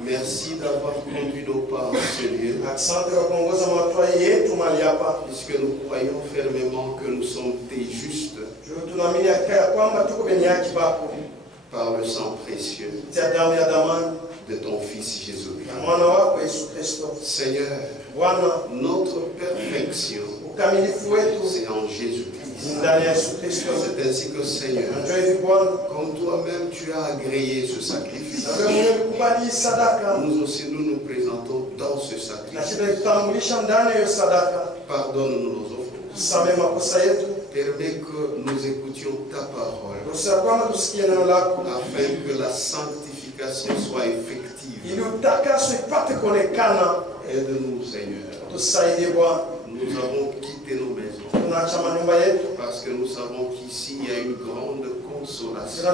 Merci d'avoir conduit nos pas en ce lieu. Puisque nous croyons fermement que nous sommes tes justes par le sang précieux de ton Fils Jésus-Christ. Seigneur, notre perfection, c'est en Jésus-Christ. C'est ainsi que Seigneur, comme toi-même tu as agréé ce sacrifice, nous aussi nous présentons dans ce sacrifice. Pardonne-nous nos offenses. Permets que nous écoutions ta parole afin que la sanctification soit effective. Aide-nous, Seigneur. Nous avons quitté nos maisons parce que nous savons qu'ici il y a une grande consolation.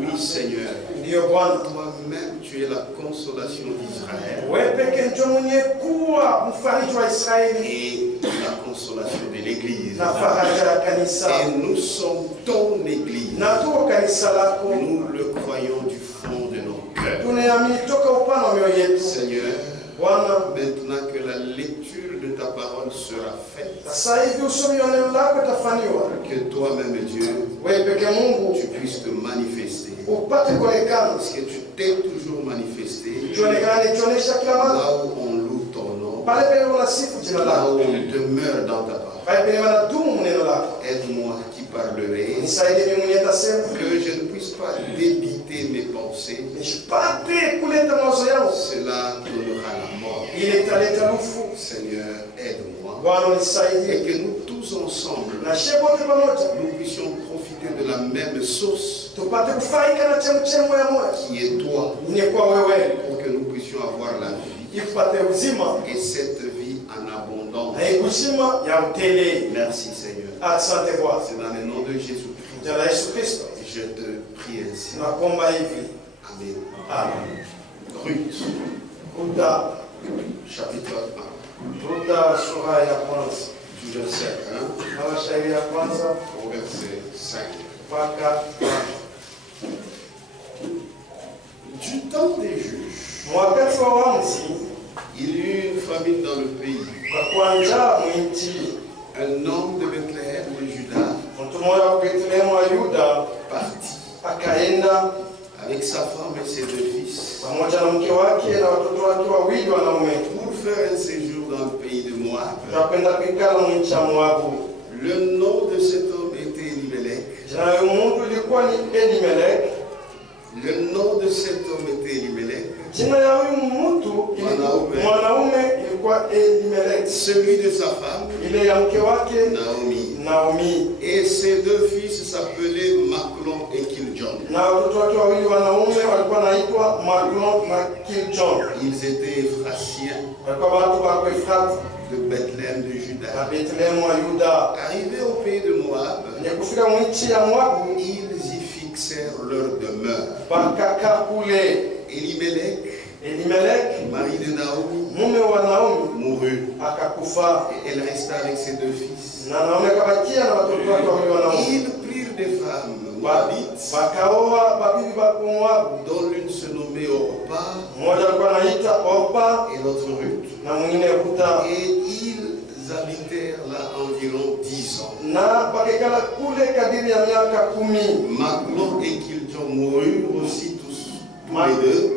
Oui, Seigneur. Toi-même, tu es la consolation d'Israël et la consolation de l'Église. Et nous sommes ton Église. Nous le croyons du fond de nos cœurs. Seigneur, maintenant que la lecture de ta parole sera faite, que toi-même, Dieu, tu puisses te manifester. Parce que tu t'es toujours manifesté là où on loue ton nom, là où on demeure dans ta parole. Aide-moi qui parlerai, que je ne puisse pas débiter mes pensées. Cela donnera la mort. Seigneur, aide-moi. Et que nous tous ensemble, nous puissions profiter de la même source qui est toi, pour que nous puissions avoir la vie. Et cette vie en abondance. Merci Seigneur. C'est dans le nom de Jésus-Christ. Je te prie ainsi. Amen. Ruth, chapitre 1. Du verset 1 au verset 5. Du temps des juges, il y eut une famine dans le pays. Un homme de Bethléem de Juda partit avec sa femme et ses 2 fils pour faire un séjour dans le pays de Moab. Le nom de cet homme était Elimelech. Le nom de cet homme était Elimelech. Celui de sa femme, Naomi. Et ses 2 fils s'appelaient Machlon et Kiljon. Ils étaient Éphratiens de Bethléem de Juda. Arrivés au pays de Moab, ils y fixèrent leur demeure. Elimelech, mari de Naomi, mourut. Et elle resta avec ses 2 fils. Ils prirent des femmes moabites, dont l'une se nommait Orpa et l'autre Ruth. Et ils habitèrent là environ 10 ans. Machlon et Kiljon moururent aussi tous les 2.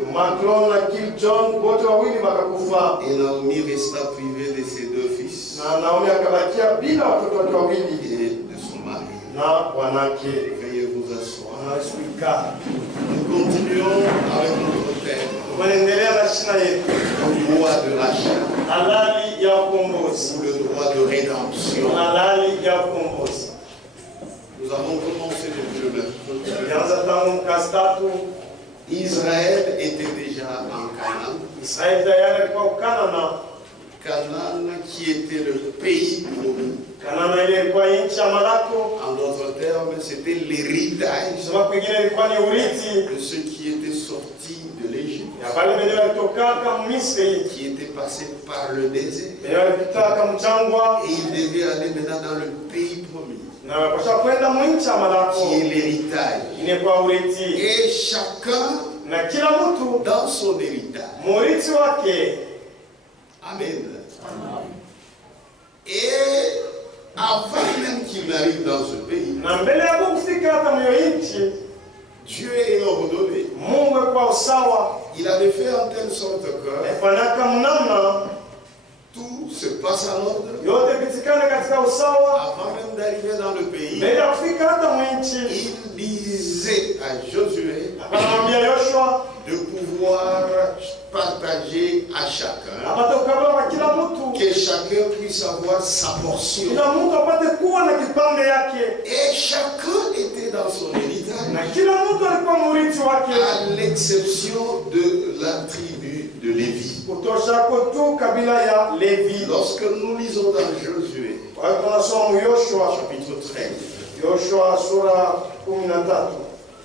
Et Naomi resta privée de ses 2 fils et de son mari. Veuillez vous asseoir. Nous continuons avec notre thème. Le droit de rachat ou le droit de rédemption. Nous avons commencé depuis le mercredi. Israël était déjà en Canaan. Canaan qui était le pays promis. En d'autres termes, c'était l'héritage de ceux qui étaient sortis de l'Égypte, qui étaient passés par le désert. Et ils devaient aller maintenant dans le pays promis. qui est l'héritage. Et chacun dans son héritage. Amen. Et avant même qu'il n'arrive dans ce pays, Dieu est ordonné. Il avait fait en telle sorte que tout se passe en ordre. Avant même d'arriver dans le pays, il disait à Josué de pouvoir partager à chacun, que chacun puisse avoir sa portion. Et chacun était dans son héritage, à l'exception de la tribu de Lévi. Lorsque nous lisons dans Josué, chapitre 13,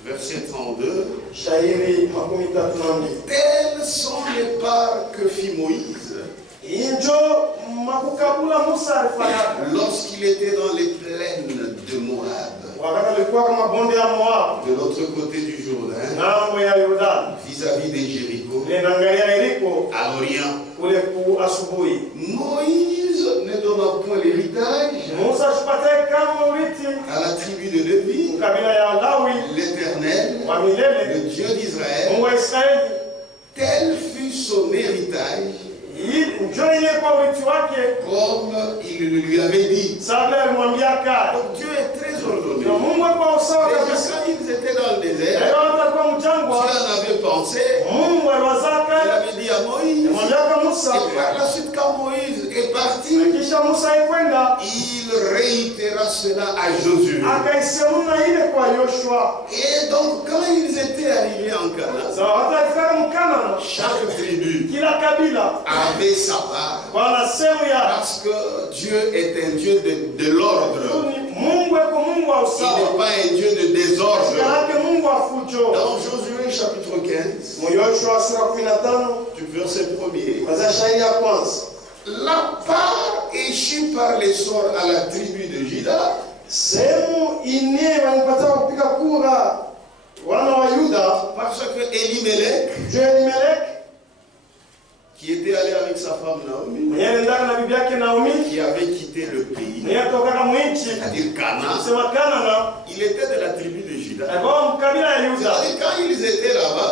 verset 32, telles sont les parts que fit Moïse lorsqu'il était dans les plaines de Moab, de l'autre côté du Jourdain, vis-à-vis de Jéricho, à l'Orient. Moïse ne donna point l'héritage à la tribu de Lévi, l'Éternel, le Dieu d'Israël. Tel fut son héritage, comme il le lui avait dit. Donc Dieu est très ordonné. Déjà quand ils étaient dans le désert, Dieu en avait pensé. Il avait dit à Moïse. Et par la suite, quand Moïse est parti, il réitéra cela à Josué. Et donc quand ils étaient arrivés en Canaan, chaque tribu avait sa part, parce que Dieu est un Dieu de l'ordre. Il n'est pas un Dieu de désordre. Dans Josué chapitre 15, du verset 1er, la part échue par les sorts à la tribu de Juda, parce que Elimelech, qui était allé avec sa femme Naomi, qui avait quitté le pays, c'est-à-dire Canaan, il était de la tribu de Juda. C'est-à-dire quand ils étaient là-bas,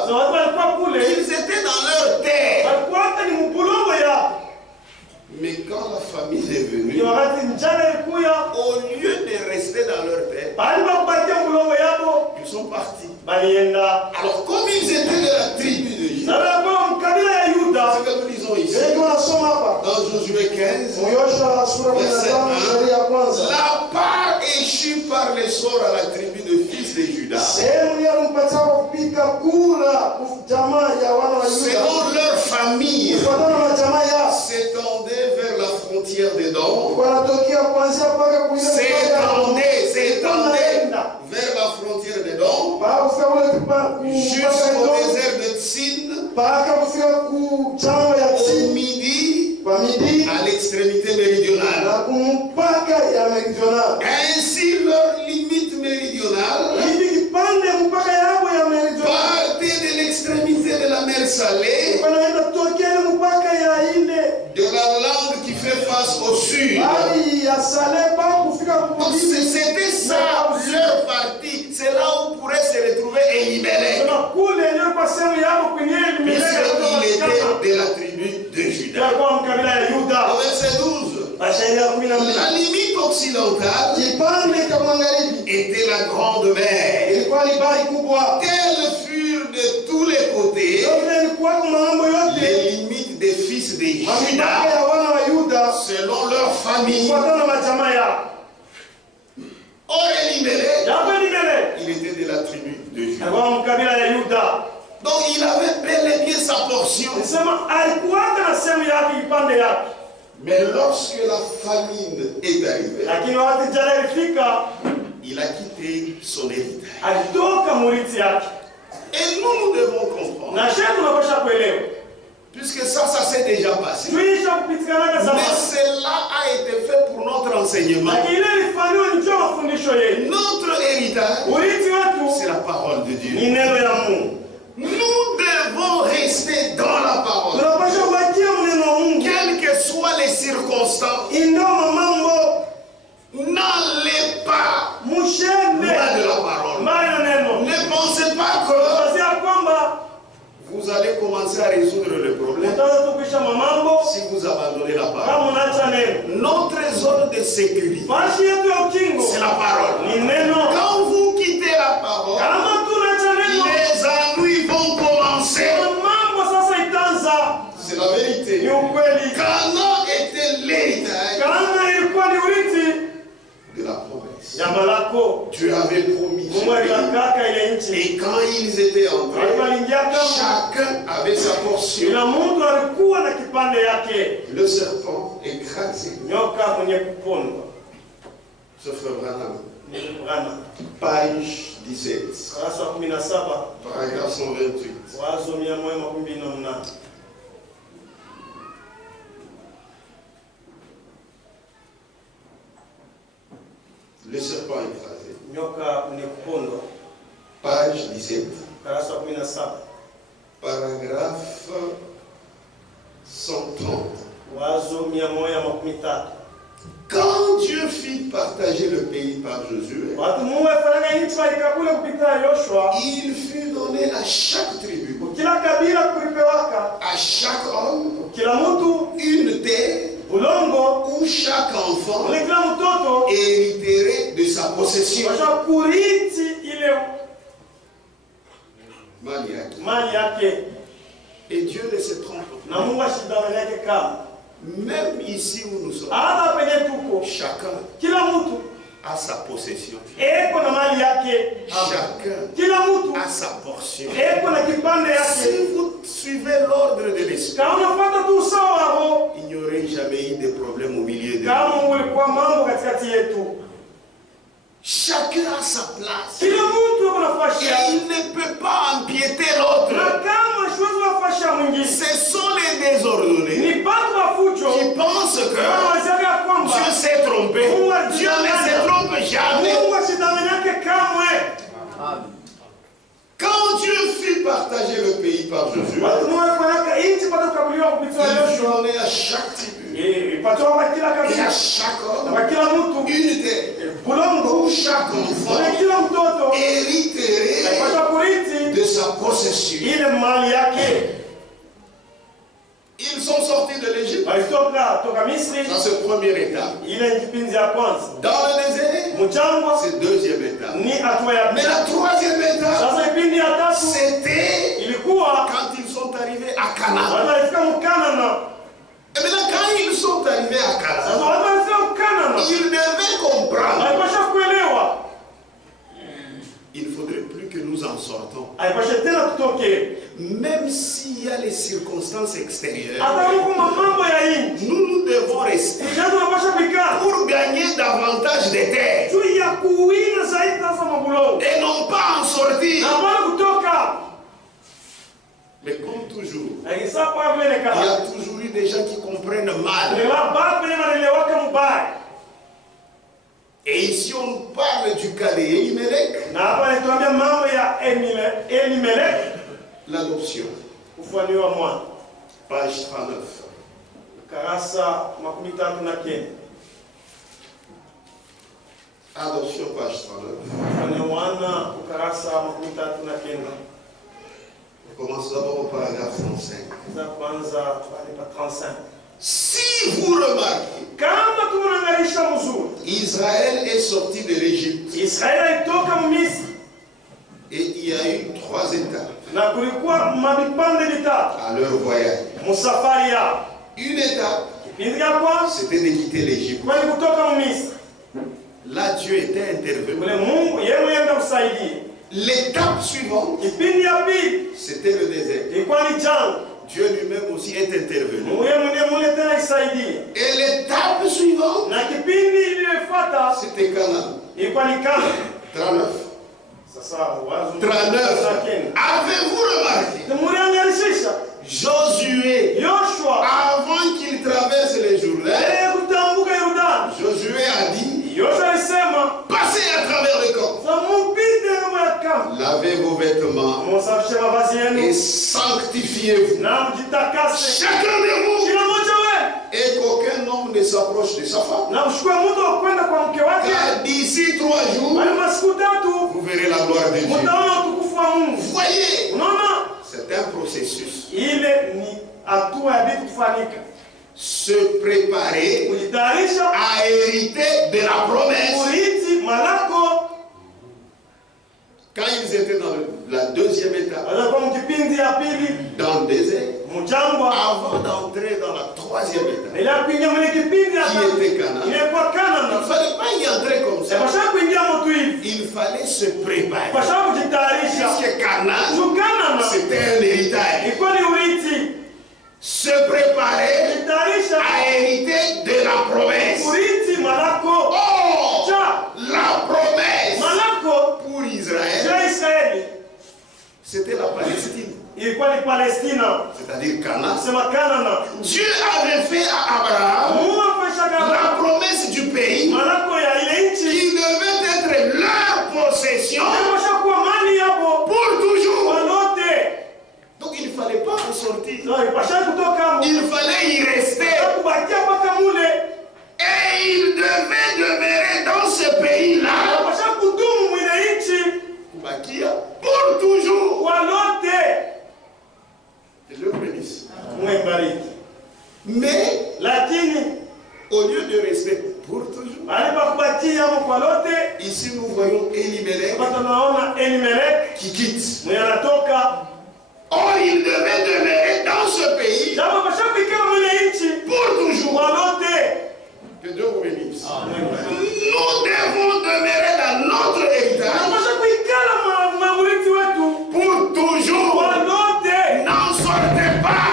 ils étaient dans leur terre. Mais quand la famille est venue, au lieu de rester dans leur terre, ils sont partis. Alors comme ils étaient de la tribu de Juda, ce que nous lisons ici, dans Josué 15, verset 1, la part échue par les sorts à la tribu de fils de Juda, selon leur famille, s'étendait vers la frontière d'Édom, s'étendait vers la frontière d'Édom, jusqu'au désert de Tsin, au midi, à l'extrémité méridionale. Ainsi, leur limite méridionale partait de l'extrémité de la mer Salée, de la langue qui fait face au sud. Donc c'était ça leur partie. C'est là où pourrait se retrouver Elimelech, puisqu'il était de la tribu de Juda. Au verset 12, la limite occidentale était la grande mer. Telles furent de tous les côtés les limites des fils de Juda selon leur famille. Or Elimelech, il était de la tribu de Juda. Donc il avait bel et bien sa portion. Mais lorsque la famine est arrivée, il a quitté son héritage. Et nous devons comprendre Puisque ça s'est déjà passé. Mais cela a été fait pour notre enseignement. Notre héritage, c'est la parole de Dieu. Nous devons rester dans la parole. Quelles que soient les circonstances, n'allez pas loin de la parole. Ne pensez pas que vous allez commencer à résoudre le problème si vous abandonnez la parole. Notre zone de sécurité, c'est la parole. Quand vous quittez la parole, les ennuis vont commencer. C'est la vérité. Canaan était l'héritage de la promesse. Dieu avait promis. Et quand ils étaient entrés, chacun avait sa portion. Le serpent écrasé. Ce frère Branham. Page 17. Paragraphe 128. Le serpent écrasé. Page 17. Paragraphe 130. Quand Dieu fit partager le pays par Josué, il fut donné à chaque tribu, à chaque homme, une terre où chaque enfant hériterait de sa possession. Et Dieu ne se trompe pas. Même ici où nous sommes, chacun a sa possession. Chacun a sa portion. Si vous suivez l'ordre de l'esprit, il n'y aurait jamais eu de problème au milieu de nous. Chacun a sa place. Et il ne peut pas empiéter l'autre. Ce sont les désordonnés qui pensent que Dieu s'est trompé. Dieu ne se trompe jamais. Quand Dieu fit partager le pays par Josué, il fut donné à chaque tribu et à chaque homme une terre où chaque enfant hériterait de sa possession. Ils sont sortis de l'Égypte. Ça, c'est la première étape. Dans le désert, c'est la deuxième étape. Mais la troisième étape, c'était quand ils sont arrivés à Canaan. Et maintenant, quand ils sont arrivés à Canaan, ils devaient comprendre. Il ne faudrait plus que nous en sortons. Même s'il y a les circonstances extérieures, nous devons rester pour gagner davantage de terres et non pas en sortir. Mais comme toujours, il y a toujours eu des gens qui comprennent mal. Et ici on parle du cas d'Elimelech, l'adoption. Page 39. Adoption, page 39. On commence d'abord au paragraphe 35. Si vous remarquez, Israël est sorti de l'Égypte. Et il y a eu 3 étapes à leur voyage. Une étape, c'était de quitter l'Égypte. Là, Dieu était intervenu. L'étape suivante, c'était le désert. Dieu lui-même aussi est intervenu. Et l'étape suivante, c'était Canaan. 39. Avez-vous remarqué? Josué et sanctifiez-vous. Chacun de vous. Et qu'aucun homme ne s'approche de sa femme. Car d'ici 3 jours, vous verrez la gloire de Dieu. Voyez, c'est un processus. Se préparer à hériter de la promesse. Quand ils étaient dans la deuxième étape, dans le désert, avant d'entrer dans la troisième étape, qui était Canaan, il ne fallait pas y entrer comme ça. Il fallait se préparer. Puisque Canaan, c'était un héritage. Se préparer à hériter de la promesse. Oh, la promesse pour Israël, c'était la Palestine. C'est-à-dire Canaan. Dieu avait fait à Abraham la promesse du pays qui devait être leur possession pour toujours. Donc il ne fallait pas en sortir. Il fallait y rester. Et il devait demeurer dans ce pays-là pour toujours. Je le bénisse. Mais au lieu de rester pour toujours, ici nous voyons Elimelech qui quitte. Or il devait demeurer dans ce pays pour toujours. Que Dieu vous bénisse. Nous devons demeurer dans notre héritage pour toujours. N'en sortez pas.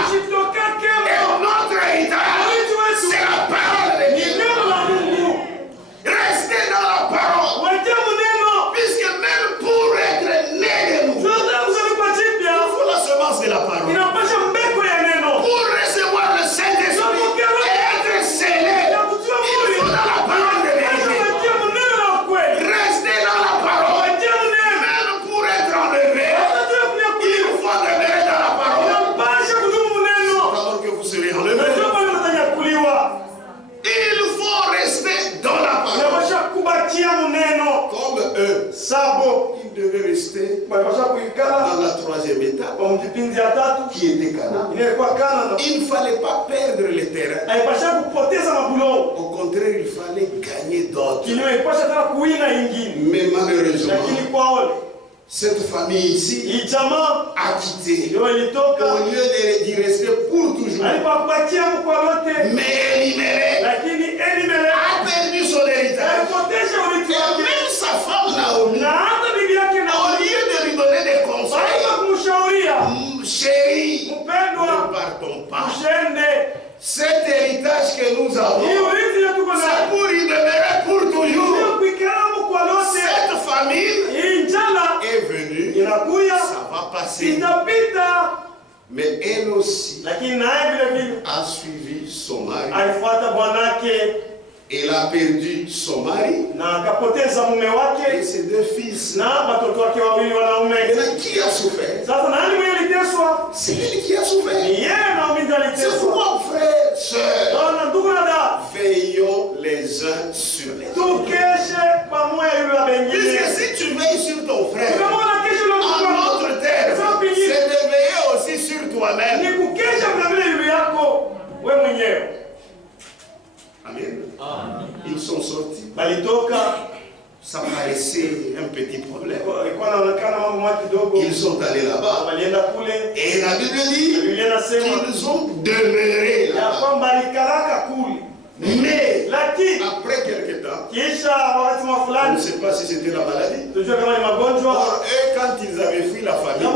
Et notre héritage, c'est la parole de Dieu. Restez dans la parole. Puisque même pour être né de nous, il faut la semence de la parole. Pour recevoir le Saint-Esprit et être scellé, il faut dans la parole de Dieu. Restez dans la parole. Même pour être enlevé, il faut demeurer dans la parole. Alors que vous serez enlevé. Il faut rester dans la parole. Comme eux, ils devaient rester dans la troisième étape qui était Canaan. Il ne fallait pas perdre les terrains. Au contraire, il fallait gagner d'autres. Mais malheureusement, cette famille ici a quitté. Au lieu d'y rester pour toujours. Mais Elimelech a perdu son héritage. Et même sa femme Naomi, au lieu de lui donner des conseils, chérie, ne partons pas. Cet héritage que nous avons, c'est pour y demeurer pour toujours. Cette famille est venue, ça va passer. Mais elle aussi a suivi son mari. Elle a perdu son mari et ses 2 fils. Maintenant, qui a souffert? C'est elle qui a souffert. C'est pourquoi, frères, sœurs, veillons les uns sur les autres. Puisque si tu veilles sur ton frère, en notre terre, c'est de veiller aussi sur toi-même. Amen. Ils sont sortis. Ça paraissait un petit problème. Ils sont allés là-bas. Et la Bible dit qu'ils ont demeuré là-bas. Mais après quelque temps, je ne sais pas si c'était la maladie. Or, eux, quand ils avaient fui la famille,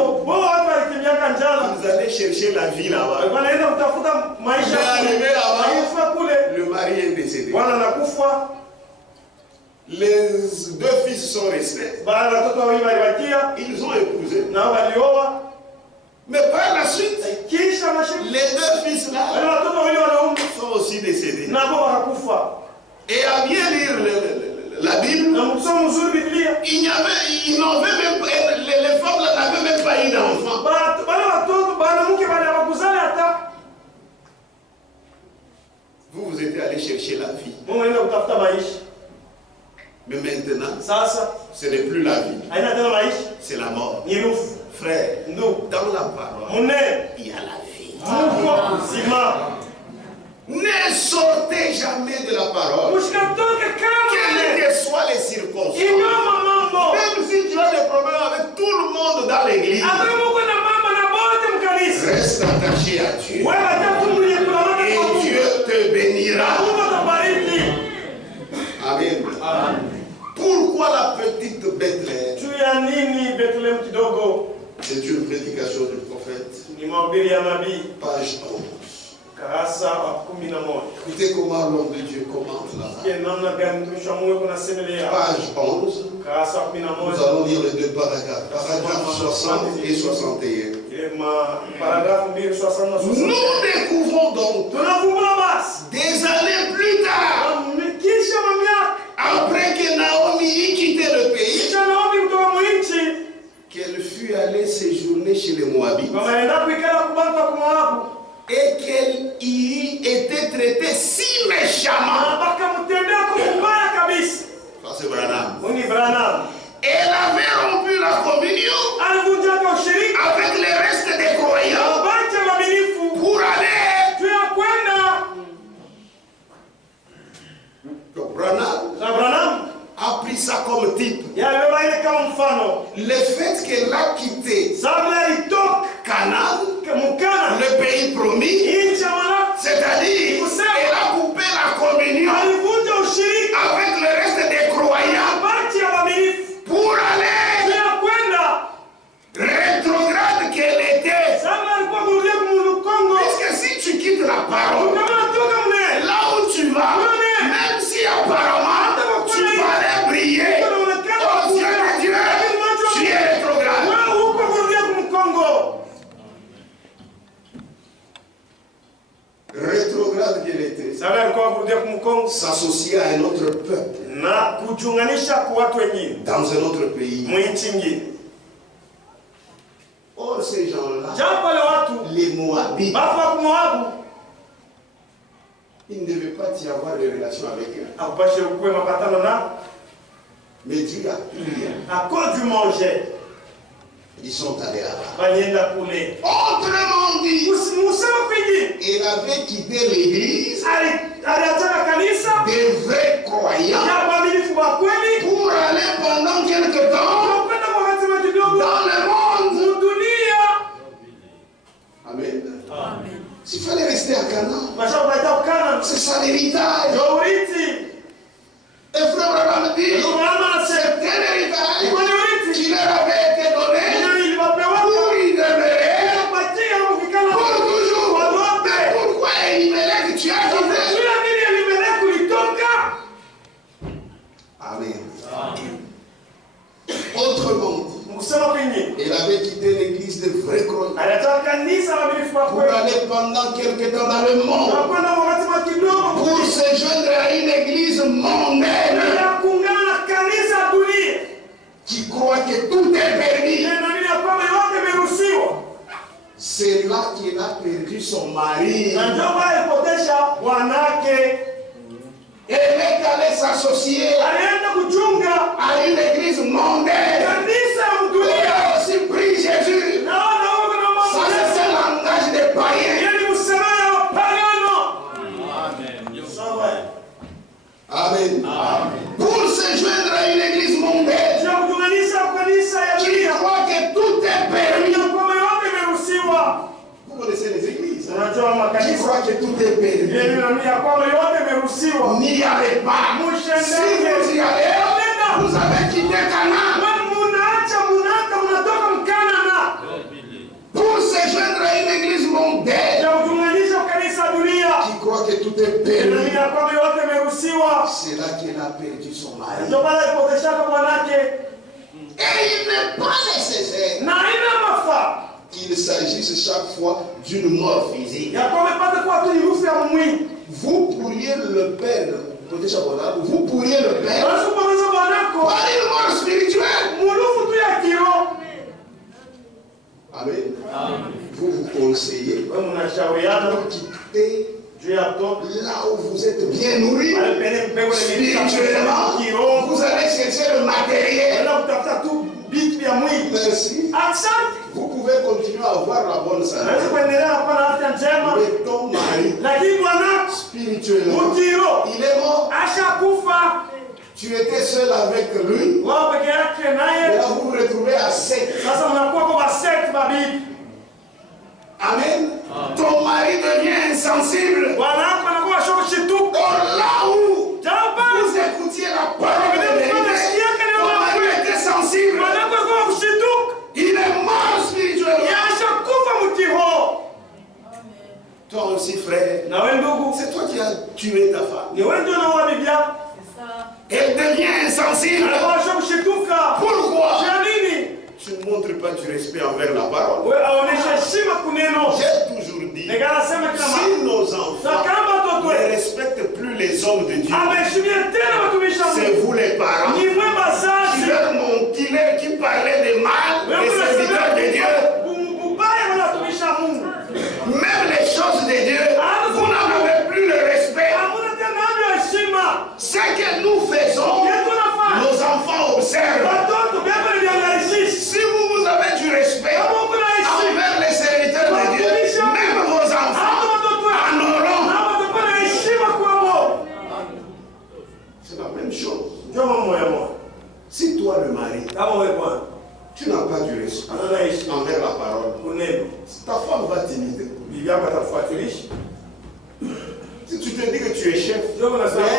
ils allaient chercher la vie là-bas. Ils sont arrivés là-bas, le mari est décédé. Les 2 fils sont restés. Ils ont épousé. Mais par la suite, les 2 fils là sont aussi décédés. Et à bien lire la la Bible, il n'avait même pas, les femmes là n'avaient même pas eu d'enfants. Vous étiez allé chercher la vie. Mais maintenant, ce n'est plus la vie, c'est la mort. Frère, dans la parole, il y a la vie. Ne sortez jamais de la parole, quelles que soient les circonstances. Même si tu as des problèmes avec tout le monde dans l'église, reste attaché à Dieu et Dieu te bénira. Amen. Pourquoi la petite Bethléem? C'est une prédication du prophète. Page 11. Écoutez comment l'homme de Dieu commente là. Page 11. Nous allons lire les deux paragraphes. Paragraphe 60 et 61. Nous découvrons donc des années plus tard, après que Naomi ait quitté le pays, qu'elle fut allée séjourner chez les Moabites et qu'elle y était traitée si méchamment. Ça c'est Branham. Elle avait rompu la communion avec les restes des croyants pour aller. Donc Branham a pris ça comme type. Le fait qu'elle a quitté Canaan, le pays promis, c'est-à-dire qu'elle a coupé la communion avec le reste des croyants pour aller rétrograde qu'elle était. Puisque si tu quittes la parole, là où tu vas, même si apparemment tu vas aller briller aux yeux de Dieu, tu es rétrograde. Rétrograde qu'elle était, s'associer à un autre peuple dans un autre pays. Or ces gens-là, les Moabites, il ne devait pas y avoir de relation avec eux. Mais Dieu a pu. Ils sont allés là-bas. Autrement dit, il avait quitté l'église des vrais croyants pour aller pendant quelque temps dans le monde. Amen. S'il fallait rester à Canaan, c'est ça l'héritage. Et frère Branham dit, c'est un héritage qui leur avait été donné pour y demeurer pour toujours. Mais pourquoi Elimelech tu as quitté? Amen. Autrement dit, il avait quitté l'église des vrais croyants pour aller pendant quelque temps dans le monde pour se joindre à une église mondaine qui croit que tout est permis. C'est là qu'il a perdu son mari. Elle est allée s'associer à une église mondaine. Elle a aussi pris Jésus. Ça c'est un langage des païens. Amen. Pour se joindre à une église mondaine qui croit que tout est permis. Vous connaissez les églises qui croient que tout est permis. N'y allez pas. Si vous y allez, vous avez quitté Canaan. Pour se joindre à une église mondaine qui croit que tout est permis, c'est là qu'elle a perdu son mari. Et il n'est pas nécessaire qu'il s'agisse chaque fois d'une mort physique. Vous pourriez le perdre vous pourriez le perdre par une mort spirituelle. Amen. Vous vous conseillez pour quitter là où vous êtes bien nourris spirituellement. Vous allez chercher le matériel. Merci. Vous pouvez continuer à avoir la bonne santé. Mais ton mari, spirituellement, il est mort. Tu étais seul avec lui. Et là, vous vous retrouvez à 7. Amen. Ton mari devient insensible. Or là où vous écoutiez la parole de vérité, ton mari était sensible. Il est mort spirituellement. Toi aussi, frère, c'est toi qui as tué ta femme. Elle devient insensible. Pourquoi? Tu ne montres pas du respect envers la parole. J'ai toujours dit, si nos enfants ne respectent plus les hommes de Dieu, c'est vous les parents qui parlaient de mal des serviteurs de Dieu. Même les choses de Dieu, vous n'en avez plus le respect. Ce que nous faisons, nos enfants observent. Si vous avez du respect envers les serviteurs de Dieu, même vos enfants en auront. C'est la même chose. Si toi, le mari, tu n'as pas du respect envers la parole, ta femme va t'imiter. Si tu te dis que tu es chef, tu es un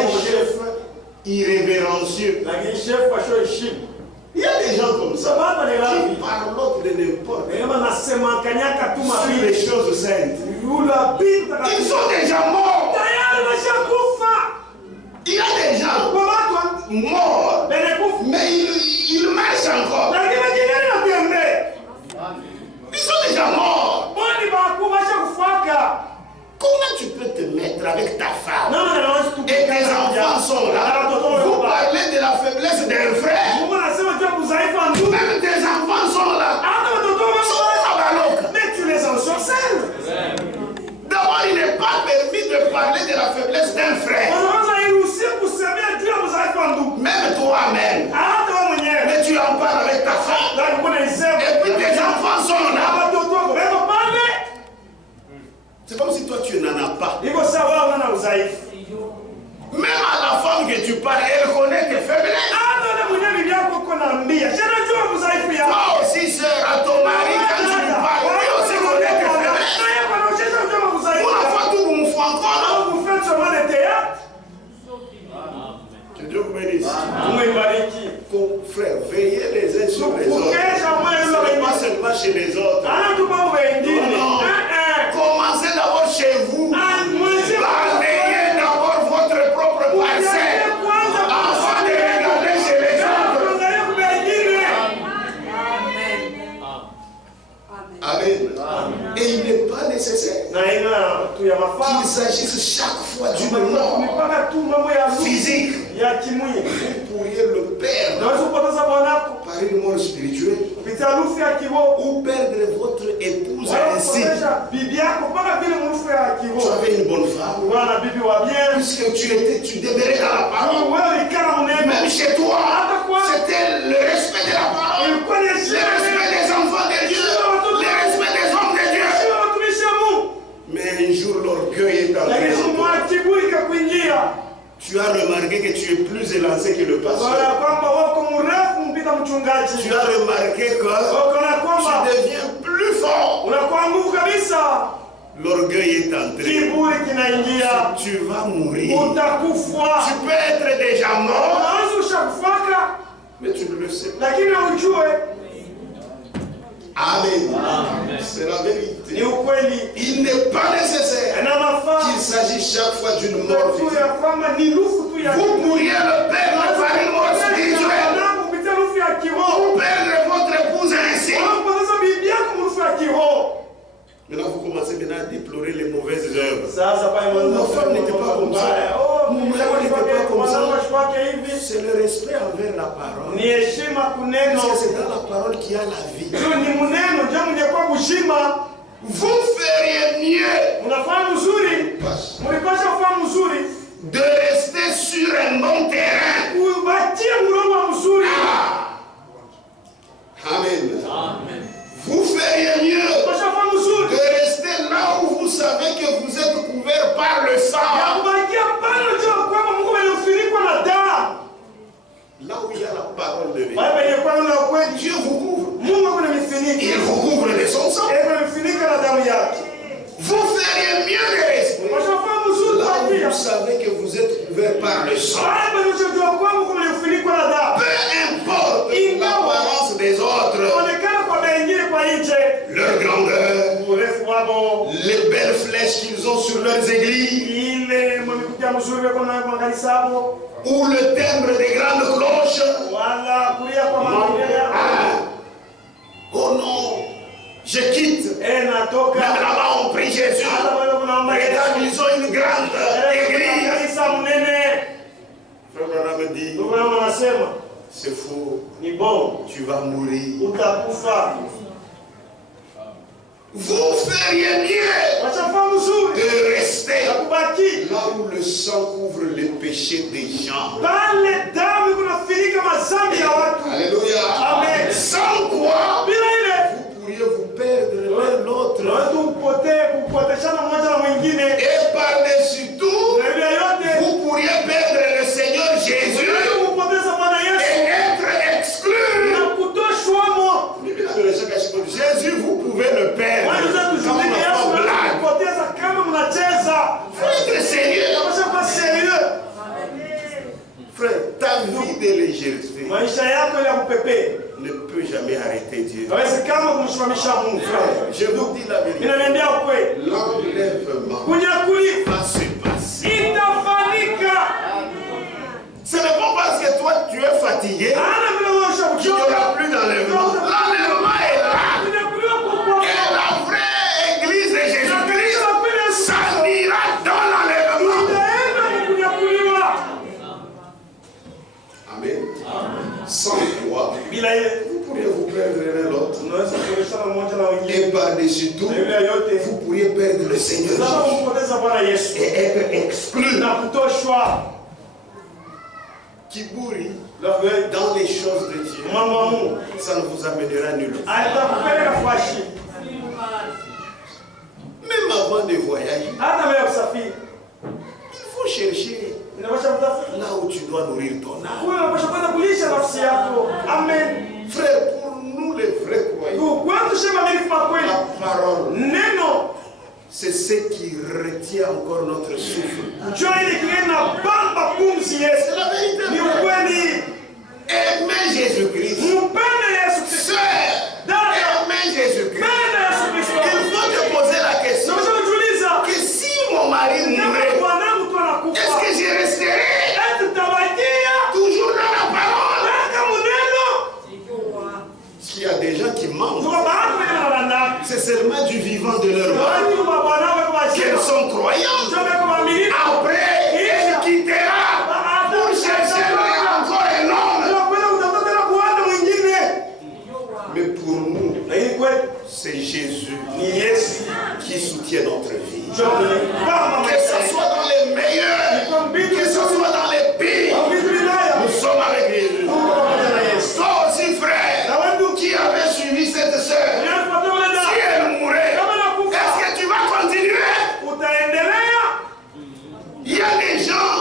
chef irrévérencieux. Il y a des gens comme ça qui parlent de n'importe sur les choses saintes. Ils sont déjà morts. Il y a des gens morts, mais ils marchent encore. Ils sont déjà morts. Comment tu peux te mettre avec ta femme et tes enfants sont là? Vous parlez de la faiblesse d'un frère. Même tes enfants sont là. Mais tu les ensorcelles. D'abord, il n'est pas permis de parler de la faiblesse d'un frère. Même toi-même. Mais tu en parles avec ta femme. Et puis tes enfants sont là. C'est comme si toi tu n'en as pas. Même à la femme que tu parles, elle connaît tes faiblesses. Toi aussi, sœur, à ton mari, quand tu lui parles, lui aussi connaît tes faiblesses. Pour la fois, tout vous me faites encore. Que Dieu vous bénisse. Frère, veillez les uns sur les autres. Pas seulement chez les autres. Non. Commencez d'abord chez vous. Balayez d'abord votre propre parcelle. Avant de regarder chez les autres. Amen. Et il n'est pas nécessaire qu'il s'agisse chaque fois d'une mort physique. Vous pourriez le perdre par une mort spirituelle ou perdre votre épouse ainsi. Tu avais une bonne femme, puisque tu demeurais dans la parole. Même chez toi, c'était le respect de la parole, le respect des enfants de Dieu, le respect des hommes de Dieu. Mais un jour, l'orgueil est entré en toi. Tu as remarqué que tu es plus élancé que le pasteur. Tu as remarqué que tu deviens plus fort. L'orgueil est entré. Tu vas mourir. Tu peux être déjà mort, mais tu ne le sais pas. Amen. C'est la vérité. Il n'est pas nécessaire qu'il s'agisse chaque fois d'une mort physique. Vous pourriez le perdre par une mort spirituelle. Vous perdrez votre épouse ainsi. Maintenant, vous commencez maintenant à déplorer les mauvaises œuvres. Ma femme n'était pas comme ça. Mon mariage n'était pas comme ça. C'est le respect envers la parole. Parce que c'est dans la parole qu'il y a la vie. Vous feriez mieux de rester sur un bon terrain. Amen. Vous feriez mieux de rester là où vous savez que vous êtes couvert par le sang. Là où il y a la parole de Dieu. Dieu vous couvre. Il vous couvre de son sang. Vous feriez mieux de rester là où vous savez que vous êtes couvert par le sang. Peu importe l'apparence des autres, leur grandeur, les belles flèches qu'ils ont sur leurs aiguilles, ou le timbre des grandes cloches. Oh non, je quitte. Même là-bas on prie Jésus. Regarde, ils ont une grande église. Frère Branham me dit, c'est faux. Tu vas mourir. Vous feriez mieux de rester là où le sang couvre les péchés des gens. Alléluia. Amen. Sans quoi vous pourriez vous perdre l'un l'autre. Et par-dessus tout, vous pourriez perdre le Seigneur Jésus et être exclu. Jésus, vous pouvez le perdre. Frère, sérieux. Frère, ta vie de légèreté ne peut jamais arrêter Dieu. Frère, je vous dis la vérité. L'enlèvement va se passer. Ce n'est pas parce que toi tu es fatigué qu'il n'y aura plus d'enlèvement. L'enlèvement est là. Et la vraie église de Jésus-Christ s'en ira dans l'enlèvement. Amen. Sans quoi, vous pourriez vous perdre l'un l'autre. Et par-dessus tout, vous pourriez perdre le Seigneur Jésus et être exclu. Kiburi dans les choses de Dieu, ça ne vous amènera nulle part. Même avant de voyager, il faut chercher là où tu dois nourrir ton âme. Amen. Frère, pour nous les vrais croyants, la parole, c'est ce qui retient encore notre souffle. C'est la vérité. Aimez Jésus-Christ. Sœur, aimez Jésus-Christ. Il faut te poser la question que si mon mari mourait, est-ce que je resterai toujours dans la parole? S'il y a des gens qui mentent, c'est seulement du vivant de leur mort qu'elles sont croyantes. Après, elle quittera pour chercher encore un homme. Mais pour nous, c'est Jésus qui soutient notre vie. Que ce soit dans les meilleurs, que ce soit dans les pires, nous sommes avec Jésus. Toi aussi, frère, qui avait suivi cette sœur, si elle mourait, est-ce que tu vas continuer? Il y a des gens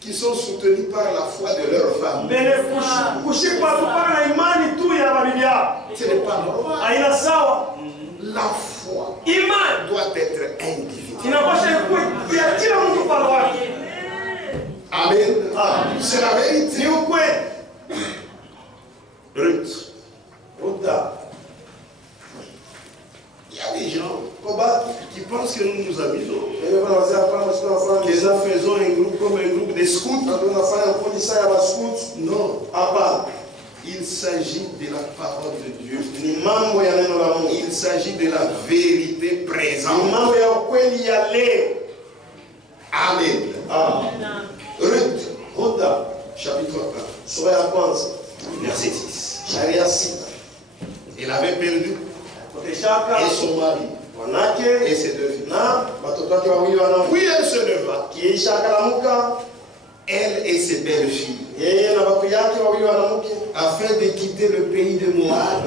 qui sont soutenus par la foi de leur femme. Ce n'est pas normal. La foi doit être individuelle. Amen. C'est la vérité. Ruth. Il y a des gens qui pensent que nous nous amusons. Que nous faisons un groupe comme un groupe de scouts. Non. Il s'agit de la parole de Dieu. Il s'agit de la vérité présente. Amen. Ruth, chapitre 1, verset 6. Il avait perdu et son mari et ses 2 filles. Puis elle se leva, elle et ses belles filles, afin de quitter le pays de Moab,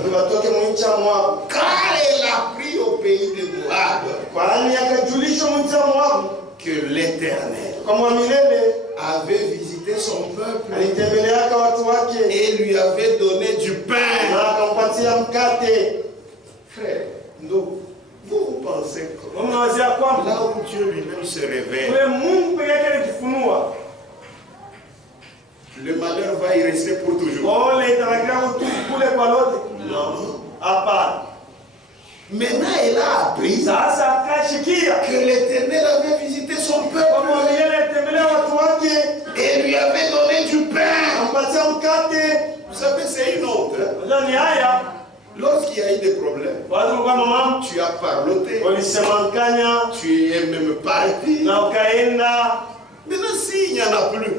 car elle a pris au pays de Moab que l'Éternel avait visité son peuple et lui avait donné du pain. Frère, vous pensez que là où Dieu lui-même se révèle, le malheur va y rester pour toujours? Non. Maintenant, elle a appris que l'Éternel avait visité son peuple et lui avait donné du pain. Vous savez, c'est une honte. Lorsqu'il y a eu des problèmes, tu as parloté, tu es même parti. Maintenant, s'il n'y en a plus,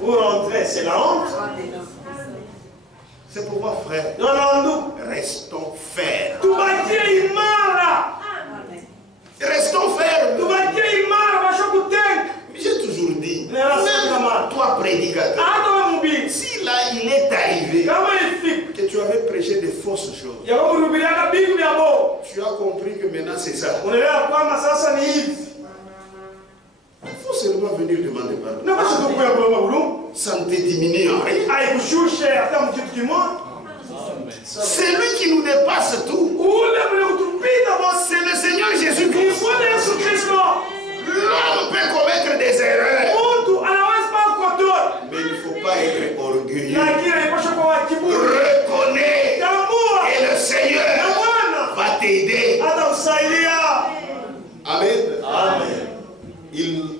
pour rentrer, c'est la honte. C'est pourquoi, frère, restons fermes. Restons fermes. J'ai toujours dit, même toi prédicateur, si là il est arrivé que tu avais prêché de fausses choses, tu as compris que maintenant c'est ça. Il faut seulement venir demander pardon. Ça ne te diminue en rien. C'est lui qui nous dépasse tout. C'est le Seigneur Jésus-Christ. L'homme peut commettre des erreurs, mais il ne faut pas être orgueilleux. Reconnais et le Seigneur va t'aider. Amen.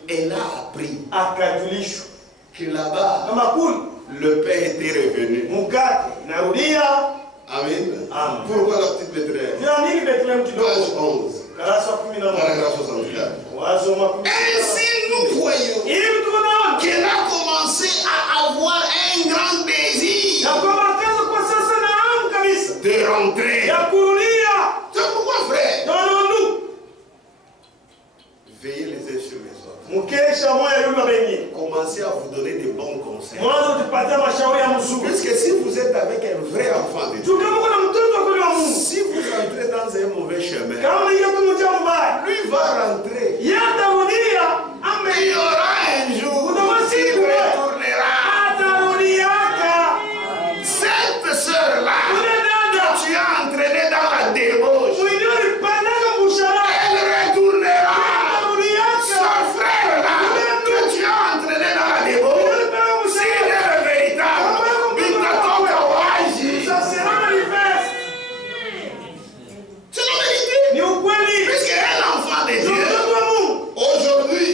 Elle a appris que là-bas, le Père était revenu. Amen. Pourquoi la petite Bethléem? Page 11. Paragraphe 64. Ainsi nous voyons qu'elle a commencé à avoir un grand désir de rentrer. C'est pourquoi, frère, veillez les uns sur les autres. Commencez à vous donner des bons conseils. Puisque si vous êtes avec un vrai enfant de Dieu, si vous entrez dans un mauvais chemin, lui va rentrer. Il y aura un jour où il retournera. Cette sœur-là que tu as entraînée dans la débauche, elle retournera. Ce frère-là que tu as entraîné dans la débauche, s'il est le véritable, ça sera manifeste. C'est la vérité. Puisqu'un enfant de Dieu, aujourd'hui,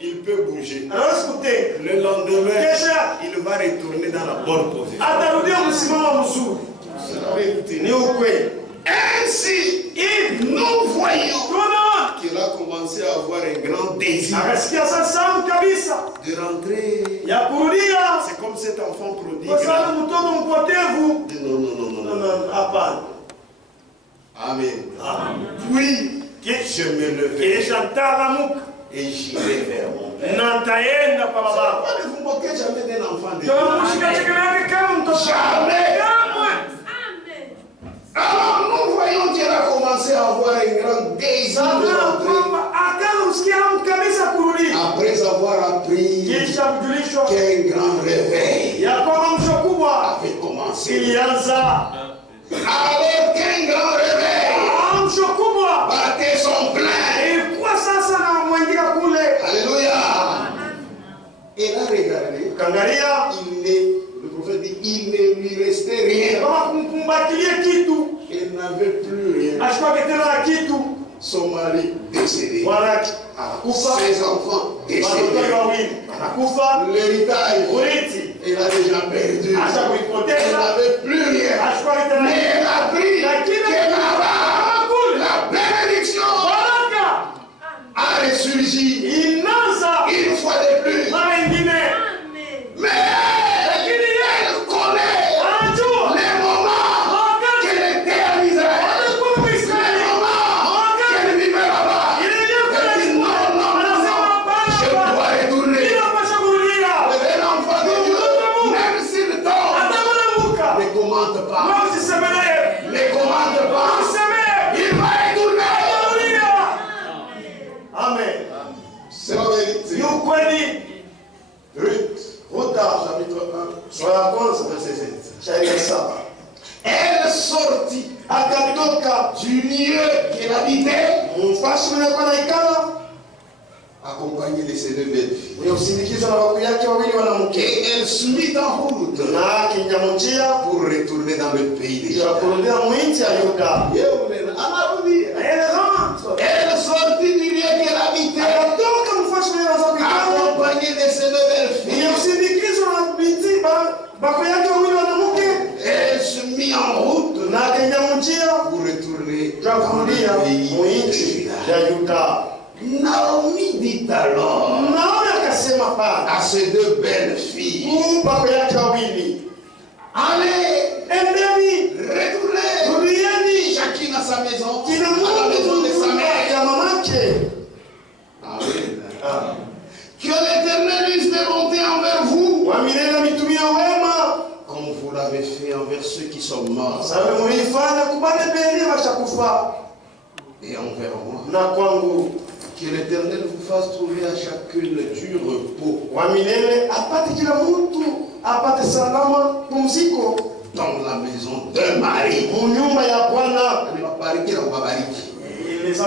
il peut bouger. Le lendemain, il va retourner dans la bonne position. C'est la vérité. Ainsi, nous voyons qu'il a commencé à avoir un grand désir de rentrer. C'est comme cet enfant prodigue. Non. Amen. Oui, je me levai et j'irai vers mon Père. Pas de vous moquer jamais d'un enfant de Dieu. Jamais. Alors nous voyons qu'il a commencé à avoir un grand désir de rentrer. Après avoir appris qu'un grand réveil avait commencé. Alors qu'un grand réveil battait son plein. Alléluia. Et là, regardez, le prophète dit, il ne lui restait rien. Il n'avait plus rien. Son mari décédé. Ses enfants décédés. L'héritage, il a déjà perdu. Elle n'avait plus rien. Mais elle a pris que là-bas, la bénédiction commente pas. Ne commente pas. Il va retourner. Amen. C'est la vérité. Ruth, chapitre 1, Sur la cause, verset 7. Elle sortit du lieu qu'elle habitait, accompagnée de ses deux belles filles. Et elle se mit en route pour retourner dans le pays des Juda. Elle sortit du lieu qu'elle habitait, accompagnée de ses deux belles filles. Elle se mit en route pour retourner dans le pays de Juda. Naomi dit alors à ses deux belles filles, allez, retournez, chacune à sa maison, à la maison de sa mère. Amen. Que l'Éternel puisse démonter envers vous, comme vous l'avez fait envers ceux qui sont morts, et envers moi. Que l'Éternel vous fasse trouver à chacune du repos dans la maison d'un mari.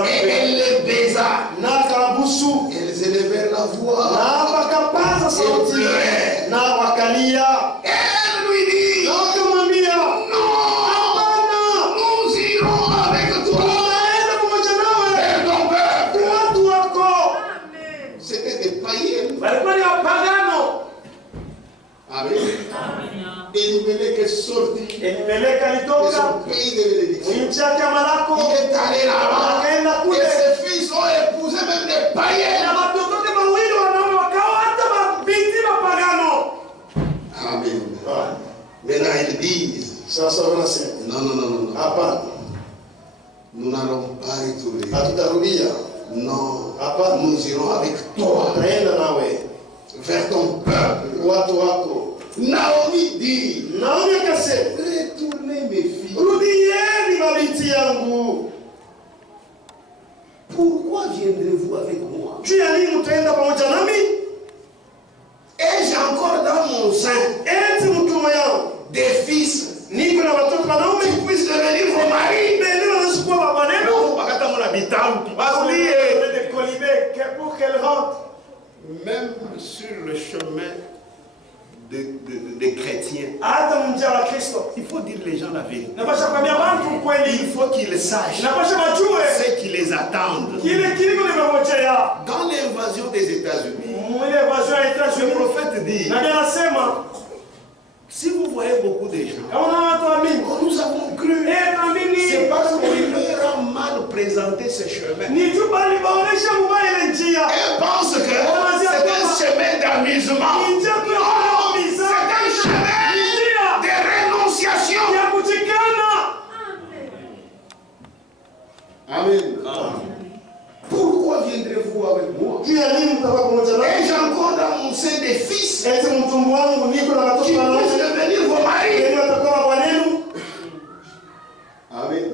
Et elle les baisa. Elles élevèrent la voix et pleuraient. Elle lui dit, non, nous irons avec toi. Et ton peuple. C'était des païens. Amen. Elimelech est sorti de son pays de bénédiction. Il est allé là-bas. Et ses fils ont épousé même des païens. Amen. Maintenant ils disent, non. Nous n'allons pas retourner. Non, nous irons avec toi vers ton peuple. Naomi dit, retournez mes filles. Pourquoi viendrez-vous avec moi? Et j'ai encore dans mon sein des fils qui puissent devenir vos maris. Pour qu'elle rentre. Même sur le chemin des chrétiens, il faut dire les gens la vérité. Il faut qu'ils sachent ce qui les attendent. Dans l'invasion des États-Unis, le prophète dit, si vous voyez beaucoup de gens, nous avons cru, c'est parce qu'il leur a mal présenté ce chemin. Ils pensent que c'est un chemin d'amusement. C'est un chemin de rénonciation. Amen. Pourquoi viendrez-vous avec moi? Et j'ai encore dans mon sein des fils qui peuvent devenir vos maris. Amen.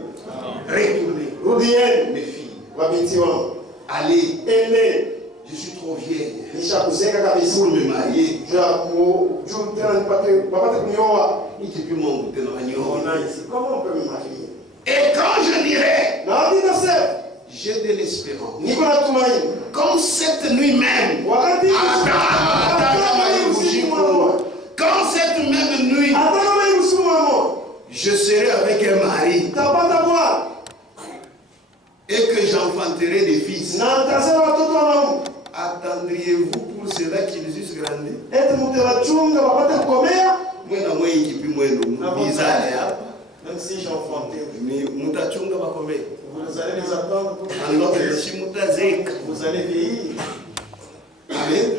Retournez, mes filles. Allez. Je suis trop vieille pour me marier. Comment on peut me marier? Et quand je dirai, j'ai de l'espérance. Comme cette nuit même, quand cette même nuit, je serai avec un mari et que j'enfanterai des fils, attendriez-vous pour cela qu'ils eussent grandi? Même si j'enfantais, vous allez les attendre pour vous allez vieillir. Amen.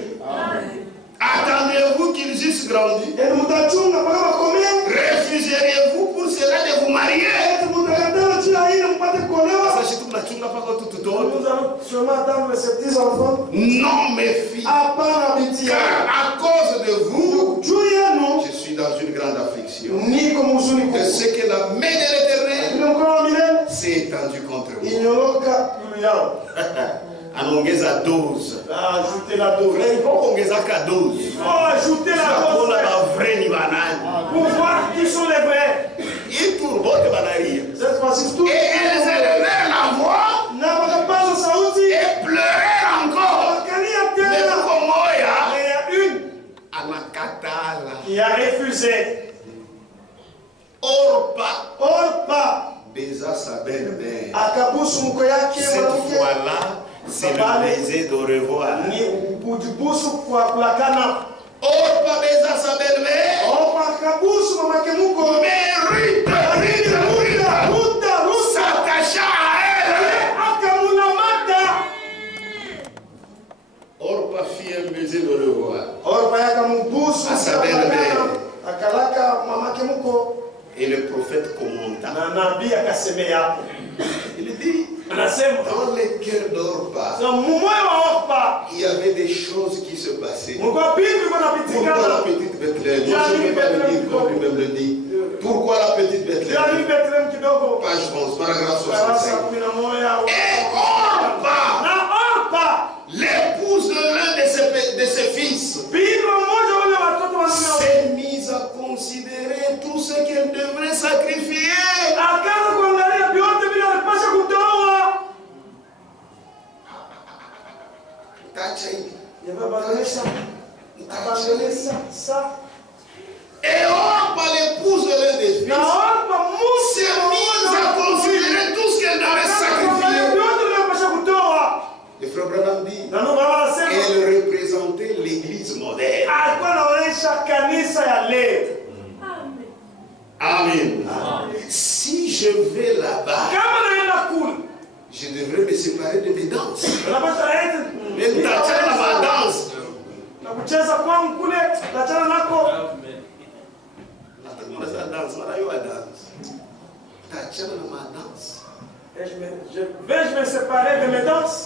Attendez-vous qu'ils eussent grandi? Refuseriez-vous pour cela de vous marier? Nous allons sûrement attendre ces petits enfants. Non, mes filles. Car à cause de vous, je suis suis dans une grande affliction. De ce que la main de l'Éternel s'est étendue contre moi. Anaongeza dose. Ajouter la dose. Il faut ongeza ka dose. Il faut ajouter la dose. Pour voir qui sont les vrais. Et Cette fois-ci, tout. Et elles élevèrent la voix. Et pleurèrent encore. Mais comment il y a une qui a refusé. Orpa baisa sa belle-mère. Cette fois-là, c'est le baiser de revoir. Orpa baisa sa belle-mère. Mais Ruth s'attacha à elle. Orpa fit un baiser de revoir à sa belle-mère. Et le prophète commenta. Il dit, dans les cœurs d'Orpa, il y avait des choses qui se passaient. Pourquoi la petite Bethléem? Moi, je ne peux pas le dire comme lui-même le dit. Pourquoi la petite Bethléem? Page 11, paragraphe 65. Et Orpa, l'épouse de l'un de ses fils, s'est mise à considérer tout ce qu'elle devrait sacrifier. Et Orpa, l'épouse de l'un des fils, s'est mise à considérer tout ce qu'elle devrait sacrifier. Le frère Branham dit, elle représentait l'église moderne. Amen. Si je vais là-bas, je devrais me séparer de mes danses. Même t'achana ma danse. Je vais me séparer de mes danses.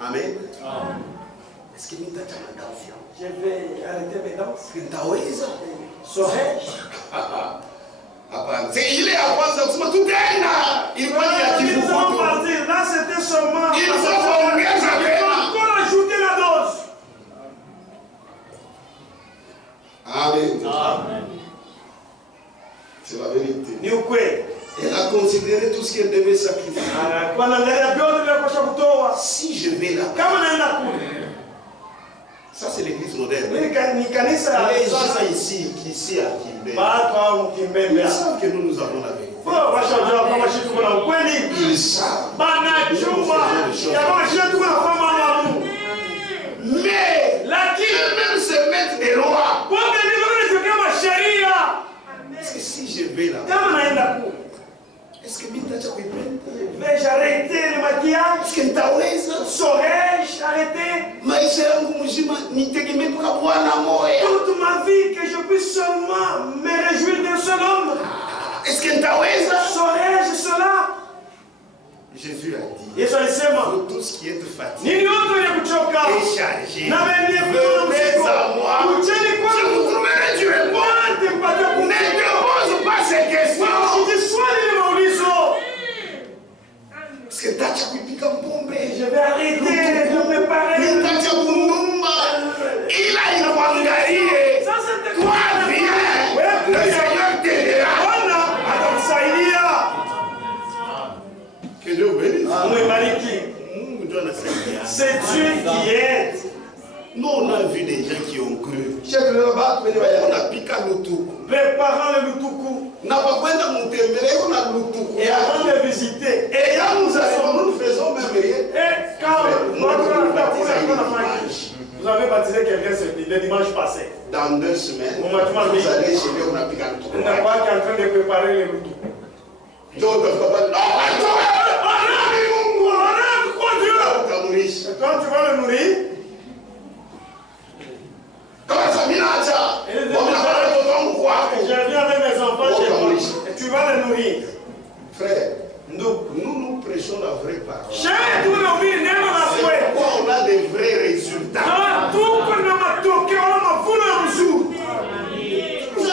Amen. Est-ce que nous t'achana ma danse? Je vais arrêter mes danses. Saurais-je? Il est à kwanza kusema tutaenda. Ilikuwa ni ya kivuko. Là c'était seulement. Il faut kuongeza tena. Encore ajouter la dose. Amen. C'est la vérité. Ni ukweli. Elle a considéré tout ce qu'elle devait sacrifier. Si je vais là, ça c'est l'église moderne. Les gens ici à Kimbé, ils savent que nous avons la vérité. Ils savent. Mais eux-mêmes se mettent des lois. Parce que si je vais là, est-ce que vais-je arrêter le maquillage? Est-ce que saurais-je arrêter toute ma vie que je puisse seulement me réjouir d'un seul homme? Est-ce que saurais-je cela? Jésus a dit, vous tous qui êtes fatigués et chargés, venez à moi, je vous trouverai du repos. Ne te pose pas ces questions. Parce que je vais arrêter de me parler. Il a une wangarie. Toi, viens. Le Seigneur t'aidera. Que Dieu bénisse. C'est Dieu qui aide. Nous, on a vu des gens qui ont cru. On a piqué Lutuku. Préparant le Lutuku. Et avant de visiter. Et là, nous faisons même rien. Et quand vous avez baptisé quelqu'un le dimanche passé. Dans 2 semaines, vous allez chez lui, on a piqué Lutuku. On n'est pas en train de préparer le Lutuku. Quand tu vas le nourrir, je viens avec mes enfants chez toi et tu vas les nourrir. Frère, nous prêchons la vraie parole. Pourquoi on a des vrais résultats? Nous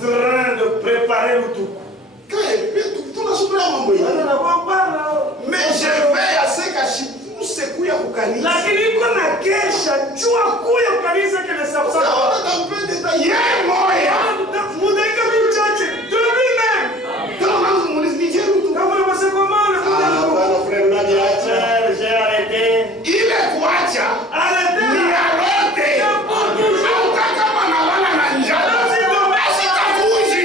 train de préparer le tout. Mais je vais à ce que lakini kuna kesha jua kuya kanisa kile sababu mudaika mchache tulimene kama wasekomana ile kuacha ni arote au kama na wala na njaa basi takuji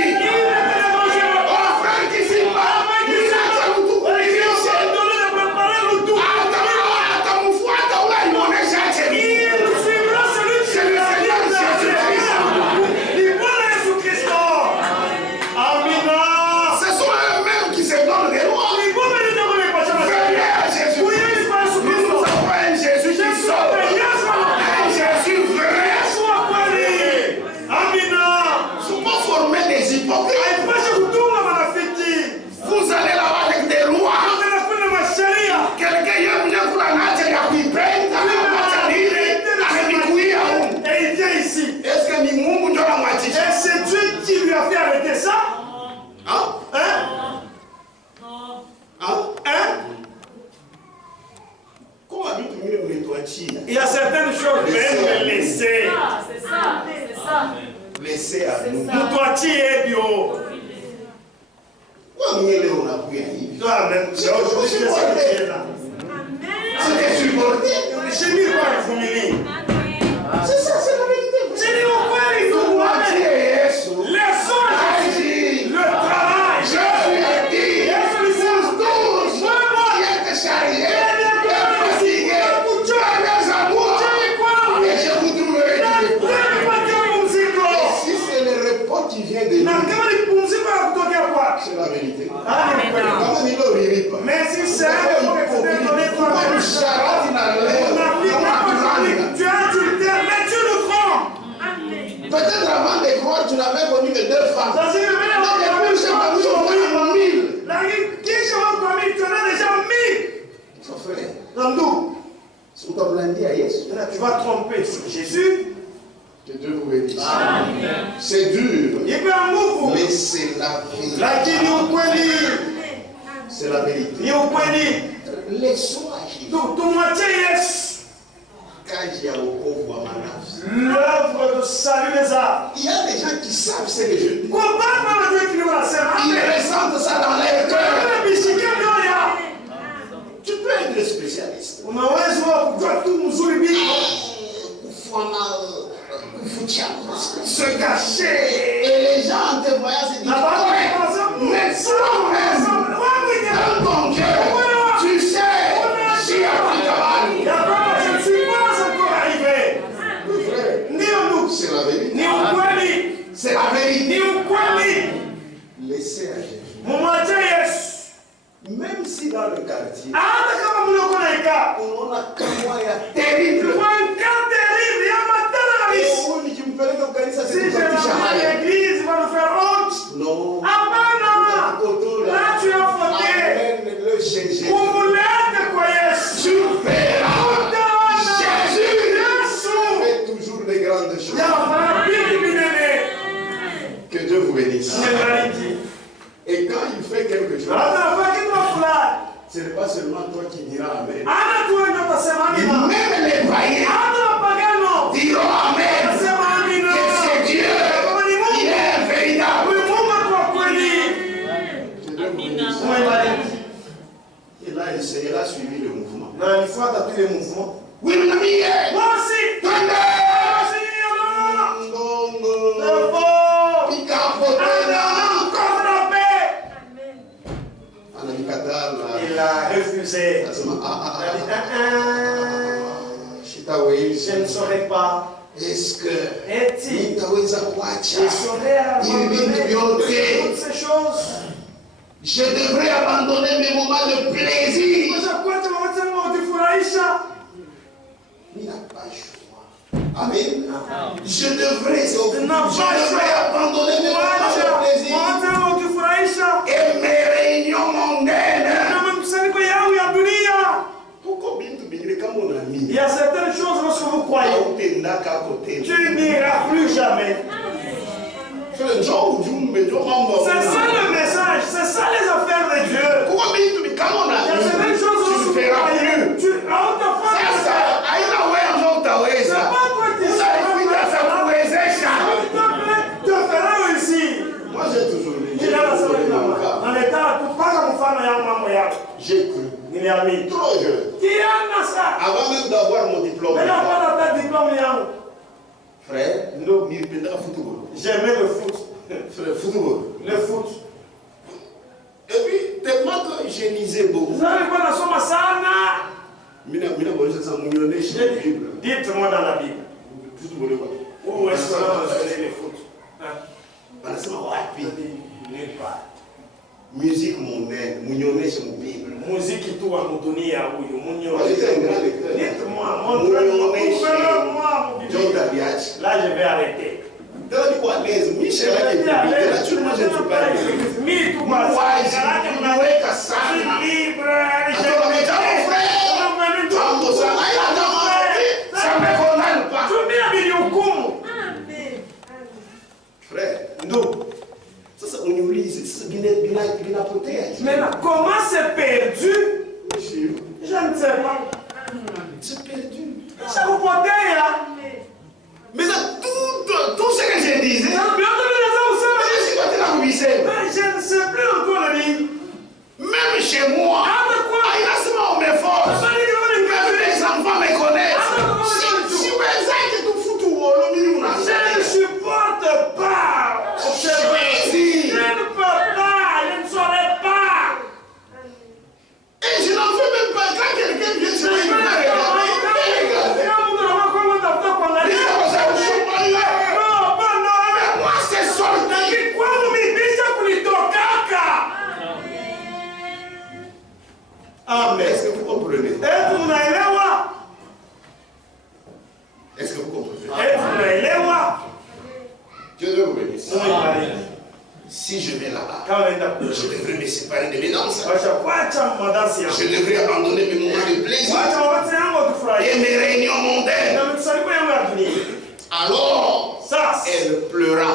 il y a certaines choses que je vais laisser. C'est ça. Laisser à nous. Nous doit tirer bio. C'était supporté. J'ai mis quoi vous m'aimez. C'est ça, c'est la vérité. J'ai dit au frère, il faut voir. Le travail. Je lui ai dit. C'est la vérité. Mais si c'est tu as du terme, mais tu le prends. Peut-être avant de croire, tu n'avais connu que 2 femmes. Ça c'est le meilleur. Tu en as déjà 1000. Son frère. Tu vas tromper sur Jésus. Que Dieu vous bénisse. C'est dur. Mais c'est la vérité. C'est la vérité. Laissons agir. L'œuvre de salut des âmes. Il y a des gens qui savent ce que je dis. Ils ressentent ça dans leur cœur. Tu peux être spécialiste. Se cacher. Et les gens te voient se disent mais ton Dieu, tu sais, si à je ne suis pas encore arrivé. C'est la vérité. C'est la vérité. Laissez agir. Même si dans le quartier, on a un moyen terrible. Si je vais à l'église, il va nous faire honte. Non. Là, tu as fauté. Vous voulez te croire. Tu verras. Jésus fait toujours de grandes choses. Que Dieu vous bénisse. Et quand il fait quelque chose, ce n'est pas seulement toi qui diras Amen. Même les païens diront Amen. Que c'est Dieu. Il est véritable. Que Dieu vous bénisse. Et là, il a suivi le mouvement. Oui, mon ami. Moi aussi. Il a refusé. Je ne saurais pas. Est-ce que il saurait abandonner toutes ces choses? Je devrais abandonner mes moments de plaisir. Il n'a pas le choix. Amen. Je devrais abandonner mes moments de plaisir et mes réunions mondaines Il y a certaines choses lorsque vous croyez, tu n'iras plus jamais. C'est ça le message, c'est ça les affaires de Dieu. Il y a certaines choses lorsque vous croyez, tu c'est pas toi qui te feras réussir. Moi j'ai toujours dit, en état tout pas comme femme j'ai cru. Il y a mis trop jeune. Qui a ça? Avant même d'avoir mon diplôme. Mais n'a pas ta diplôme. Frère, j'aimais le foot. Le football. Le foot. Et puis, tellement que je lisais beaucoup. Vous savez quoi, la somme sana? Dites-moi dans la Bible. Où est-ce qu'on a mentionné le foot? Nulle part. Musique mondaine, c'est mon Bible. Musique qui tourne à mon donné à Ouyo. Dites-moi, montrez-moi mon Bible. Là, je vais arrêter. Michel, naturellement, je ne suis pas frère, maintenant, comment c'est perdu? Je ne sais pas. C'est perdu. C'est vous portez, hein? Maintenant, tout ce que je disais, mais je ne sais plus encore le dire. même chez moi, on me force. Même les enfants me connaissent. Si vous êtes tout foutu, je ne supporte pas. Je ne peux pas, je ne saurais pas. Et je n'en fais même pas. Quand quelqu'un vient chez moi, il me regarde. Moi, c'est sorti. Amen. Est-ce que vous comprenez? Est-ce que vous comprenez? Dieu vous bénisse. Si je vais là-bas, je devrais me séparer de mes danses. Je devrais abandonner mes moments de plaisir et mes réunions mondaines. Alors, elle pleura.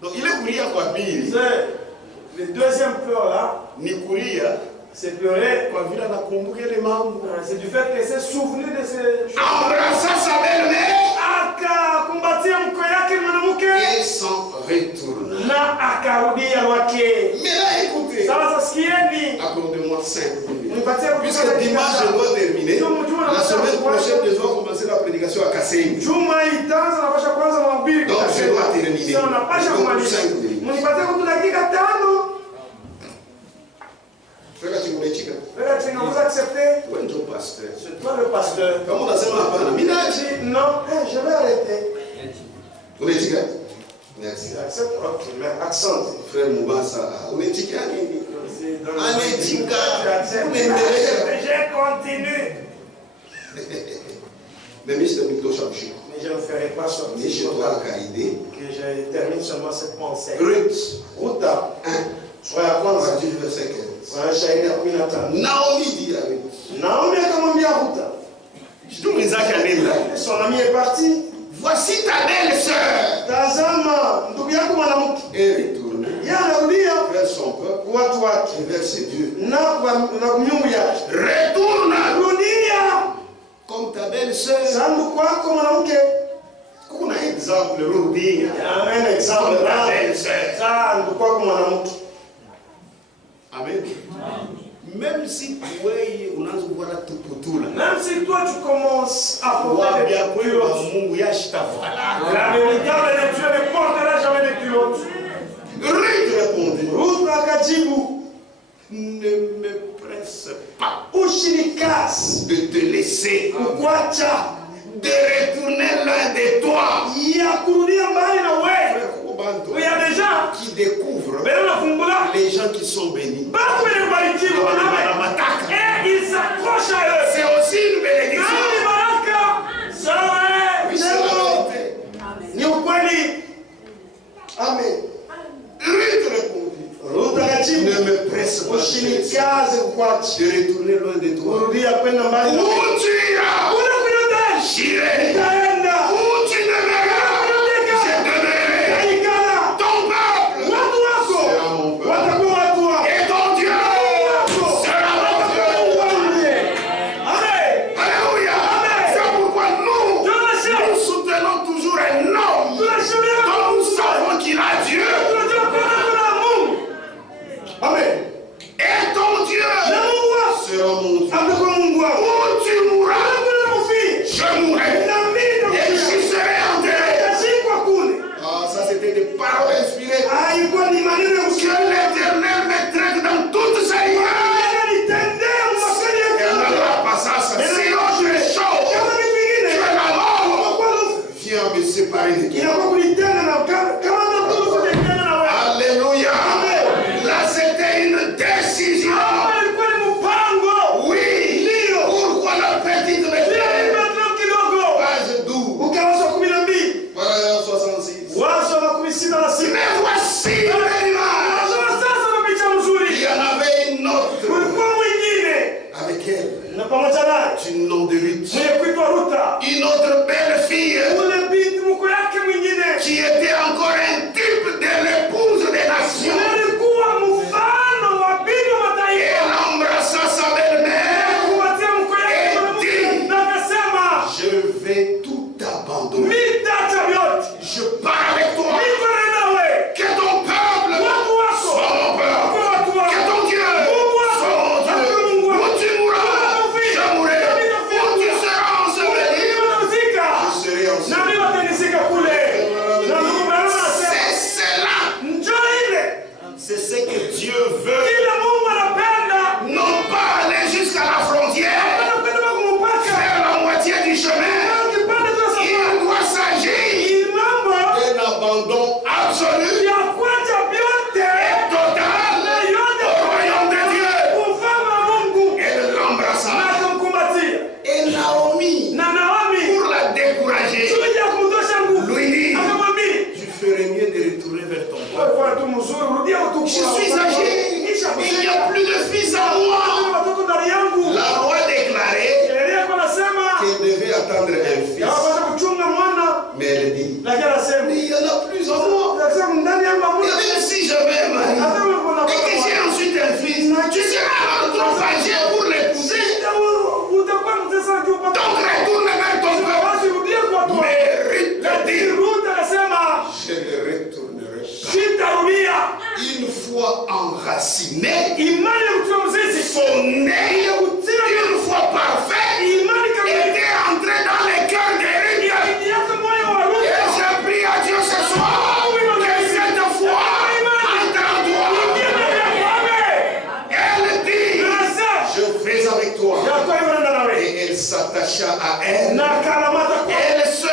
Donc, il est courir à quoi pire? Le deuxième pleur là, Ni courir. c'est pleurer. C'est du fait que c'est souvenu de ce. Embrassa sa belle-mère. Et s'en retourne. Mais là, écoutez. Accordez-moi 5 minutes. Puisque dimanche, je dois terminer. La semaine prochaine, je dois commencer la prédication à Kasséim. Donc, je dois terminer. Donc, 5 minutes. Frère, tu voulais chica? Vous acceptez? Oui, je pasteur. C'est toi le pasteur. Comment on a fait ma femme? Non, je vais arrêter. Vous voulez chica? Merci. J'accepte. Ok, mais accent. Frère Moubassa, vous voulez chica? Allez, chica. Je continue. Mais je ne ferai pas sortir. Mais je dois caïder. Que je termine seulement cette pensée. Ruth. Ruta. Soyez à quoi? Verset 15. Naomi dit à Ruth. Naomi a commandé à Ruta. Son ami est parti. Voici ta belle-sœur. Et retourne vers son peuple et vers ses dieux. Retourne comme ta belle-sœur. Qu'on a un exemple, Rudy. Un exemple de ta belle-sœur. Amen. Même si toi, même si toi tu commences à porter des culottes, la véritable de Dieu ne portera jamais de culottes. Ruth répondit. Ne me presse pas de te laisser, de retourner loin de toi. Il y a des gens qui découvrent les gens qui sont bénis. et ils s'accrochent à eux. C'est aussi une bénédiction. Oui, c'est la vérité. Amen. Ruth répondit. Ne me presse pas de retourner loin de toi. Ruth j'irai. Où tu demeures, je demeurerai. Ton peuple sera mon peuple. Et ton Dieu sera mon Dieu. Alléluia. C'est pourquoi nous soutenons toujours un homme dont nous savons qu'il a Dieu. Amen. Et ton Dieu sera mon Dieu. Où tu mourras, je mourrai. Et j'y serai enterré. Ah, ça c'était des paroles inspirées. Que l'Éternel me traite dans toute sa rigueur. Elle n'aura pas ça, c'est autre chose. Tu es la mort. Viens me séparer de toi. Alléluia. Là c'était une décision. Oui. Pourquoi la petite me fait? Page 12. Paragraphe 66. Mais voici l'image. Il y en avait une autre avec elle. Du nom de Ruth. Une autre belle fille qui était encore un type de l'épouse des nations. Elle embrassa sa belle-mère et dit, je vais tout abandonner. Je pars avec toi. Que ton peuple soit mon peuple. Que ton Dieu soit mon Dieu. Où tu mourras, je mourrai. Où tu seras enseveli, je serai enseveli. C'est cela. C'est ce que Dieu veut. Non pas aller jusqu'à la frontière, faire la moitié du chemin. Il doit s'agir d'un abandon absolu et total au royaume de Dieu. Elle l'embrassa. Et Naomi, pour la décourager, lui dit, tu ferais mieux de retourner vers ton peuple. Je suis âgé, il n'y a plus de fils à moi. La loi déclarait qu'elle devait attendre un fils. Mais elle dit, mais il n'y en a plus en moi. Et même si je vais marier et que j'ai ensuite un fils, tu seras trop âgé pour l'épouser. Donc retourne vers ton peuple. Mais Ruth dit, je ne retournerai pas. Une fois enraciné, son nez, une fois parfait, était entré dans les cœurs des Ruth. Et je prie à Dieu ce soir que cette foi entre en toi. Elle dit, je vais avec toi. Et elle s'attacha à elle. Elle se